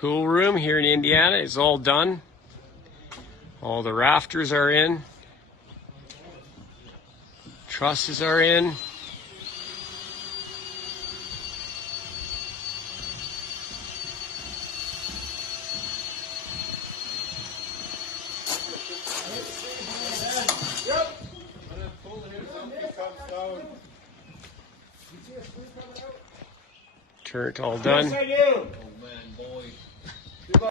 Pool room here in Indiana is all done. All the rafters are in. Trusses are in. Turret all done. Yes, I do.